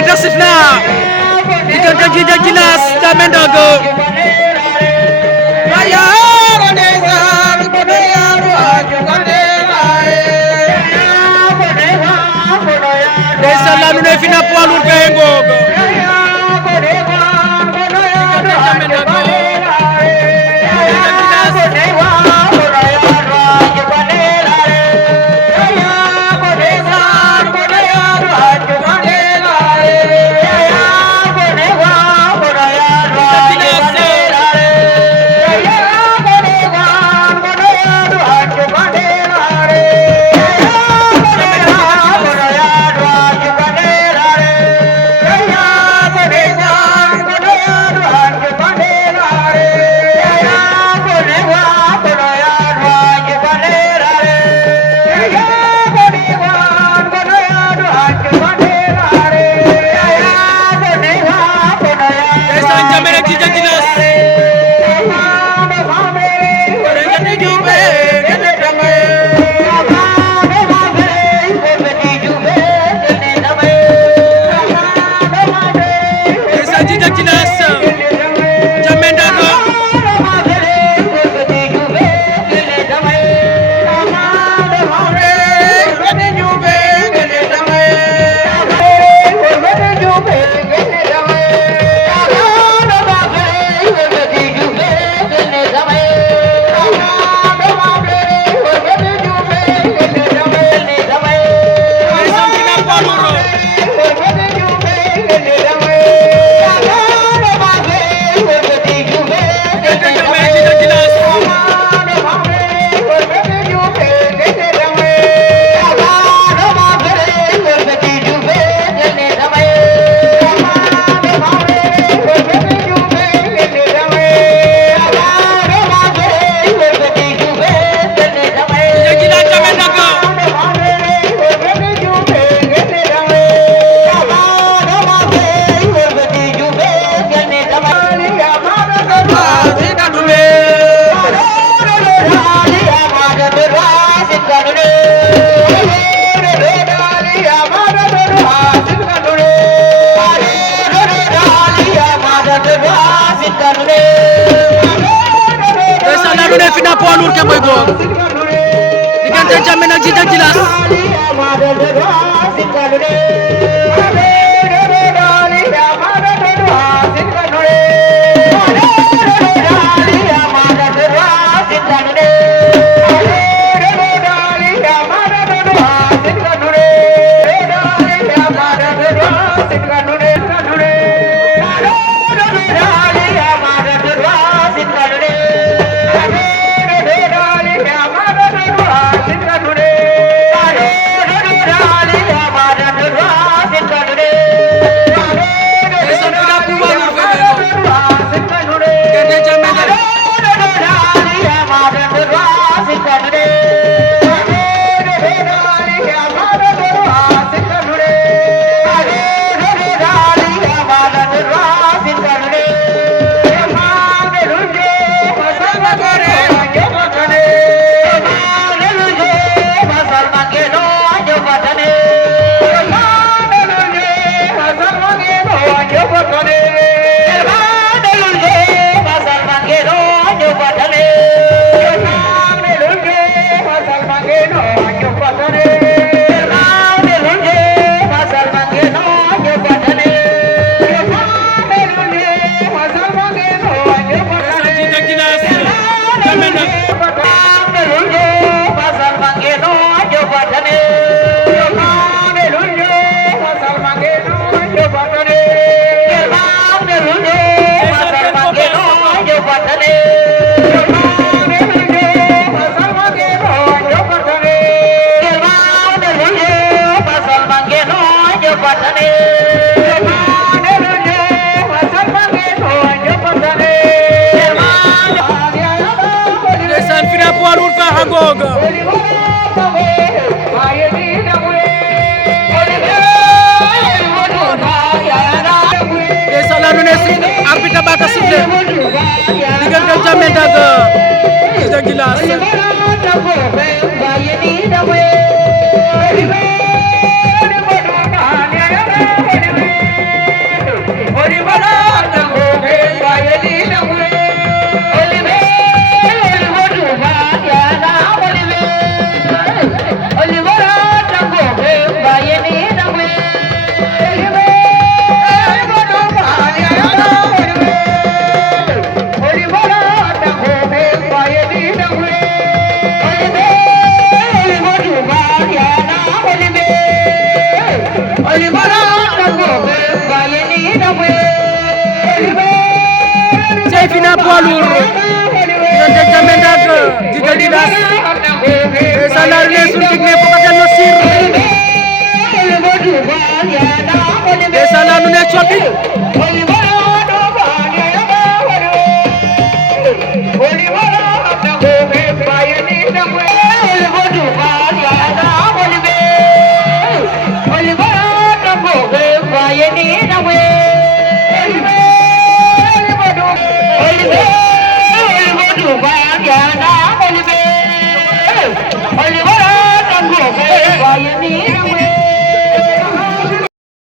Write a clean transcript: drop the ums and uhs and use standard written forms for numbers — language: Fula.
arbitre sifflé na diggante Djidja Djilass Jammeh Ndongo ndeysaan la nu ne final poids lourd fe ngoog lu ne final poids lourd ke moy goor diggante Jammeh ak Djidja Djilass final poids lourd fa ngoog ndeysaan la nu ne si arbitre ba ka sifflé diggante Jammeh Ndongo Djidja Djilass poids lourd diggante Jamenda ak Djigal Djilass ndeysaan la ne sun digne fo ka no sir ndeysaan la nu ne coki